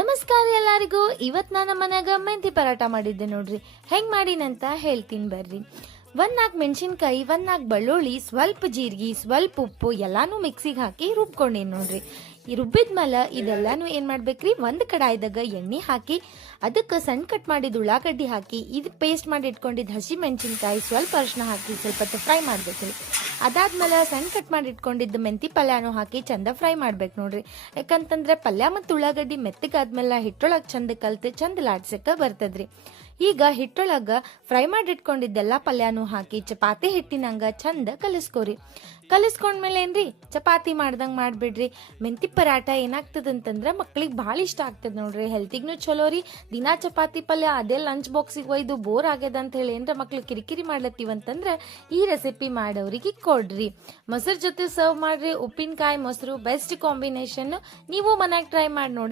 ನಮಸ್ಕಾರ ಎಲ್ಲರಿಗೂ. ಇವತ್ತು ನಾನು ಮನ್ಯಾಗ ಮೆಂತಿ ಪರಾಟ ಮಾಡಿದ್ದೆ ನೋಡ್ರಿ. ಹೆಂಗ್ ಮಾಡಿನಂತ ಹೇಳ್ತೀನಿ ಬರ್ರಿ. 1-4 ಮೆಣಸಿನ್ಕಾಯಿ, 1-4 ಬೆಳ್ಳುಳ್ಳಿ, ಸ್ವಲ್ಪ ಜೀರಿಗೆ, ಸ್ವಲ್ಪ ಉಪ್ಪು ಎಲ್ಲಾನು ಮಿಕ್ಸಿಗೆ ಹಾಕಿ ರುಬ್ಕೊಂಡೇನಿ ನೋಡ್ರಿ. ಈ ರುಬ್ಬಿದ್ಮೇಲೆ ಇದೆಲ್ಲಾನು ಏನ್ ಮಾಡ್ಬೇಕ್ರಿ, ಒಂದ್ ಕಡಾಯಿದಾಗ ಎಣ್ಣೆ ಹಾಕಿ ಅದಕ್ಕೆ ಸಣ್ಣ ಕಟ್ ಮಾಡಿದ ಉಳ್ಳಾಗಡ್ಡಿ ಹಾಕಿ ಇದು ಪೇಸ್ಟ್ ಮಾಡಿ ಇಟ್ಕೊಂಡಿದ್ದು ಹಸಿ ಮೆಣಸಿನ್ಕಾಯಿ ಸ್ವಲ್ಪ ಅರಿಶಿನ ಹಾಕಿ ಸ್ವಲ್ಪ ಫ್ರೈ ಮಾಡ್ಬೇಕ್ರಿ. ಅದಾದ್ಮೇಲೆ ಸಣ್ಣ ಕಟ್ ಮಾಡಿ ಇಟ್ಕೊಂಡಿದ್ದು ಮೆಂತಿ ಪಲ್ಯನೂ ಹಾಕಿ ಚಂದ ಫ್ರೈ ಮಾಡ್ಬೇಕು ನೋಡ್ರಿ. ಯಾಕಂತಂದ್ರೆ ಪಲ್ಯ ಮತ್ತು ಉಳ್ಳಾಗಡ್ಡಿ ಮೆತ್ತಗಾದ್ಮೇಲೆ ಹಿಟ್ಟೊಳಗೆ ಚಂದ ಕಲ್ತು ಚಂದ ಲಾಡ್ಸಕ್ಕ ಬರ್ತದ್ರಿ. ಈಗ ಹಿಟ್ಟೊಳಗ ಫ್ರೈ ಮಾಡಿ ಇಟ್ಕೊಂಡಿದ್ದೆಲ್ಲ ಪಲ್ಯನೂ ಹಾಕಿ ಚಪಾತಿ ಹಿಟ್ಟಿನಂಗ ಚಂದ ಕಲಿಸ್ಕೊಂಡ್ಮೇಲೆ ಏನ್ರಿ, ಚಪಾತಿ ಮಾಡ್ದಂಗೆ ಮಾಡ್ಬಿಡ್ರಿ. ಮೆಂತಿ ಪರಾಟ ಏನಾಗ್ತದಂತಂದ್ರೆ ಮಕ್ಳಿಗೆ ಭಾಳ ಇಷ್ಟ ಆಗ್ತದ ನೋಡ್ರಿ. ಹೆಲ್ತಿಗ್ನು ಚಲೋ ರೀ. ದಿನಾ ಚಪಾತಿ ಪಲ್ಯ ಅದೇ ಲಂಚ್ ಬಾಕ್ಸಿಗೆ ಒಯ್ದು ಬೋರ್ ಆಗ್ಯದ ಅಂತ ಹೇಳಿ ಏನ್ರ ಮಕ್ಳು ಕಿರಿಕಿರಿ ಮಾಡ್ಲತ್ತೀವಂತಂದ್ರೆ ಈ ರೆಸಿಪಿ ಮಾಡೋರಿಗೆ ಕೊಡ್ರಿ. ಮೊಸರು ಜೊತೆ ಸರ್ವ್ ಮಾಡ್ರಿ. ಉಪ್ಪಿನಕಾಯಿ ಮೊಸರು ಬೆಸ್ಟ್ ಕಾಂಬಿನೇಷನ್. ನೀವು ಮನ್ಯಾಗ ಟ್ರೈ ಮಾಡಿ ನೋಡಿ.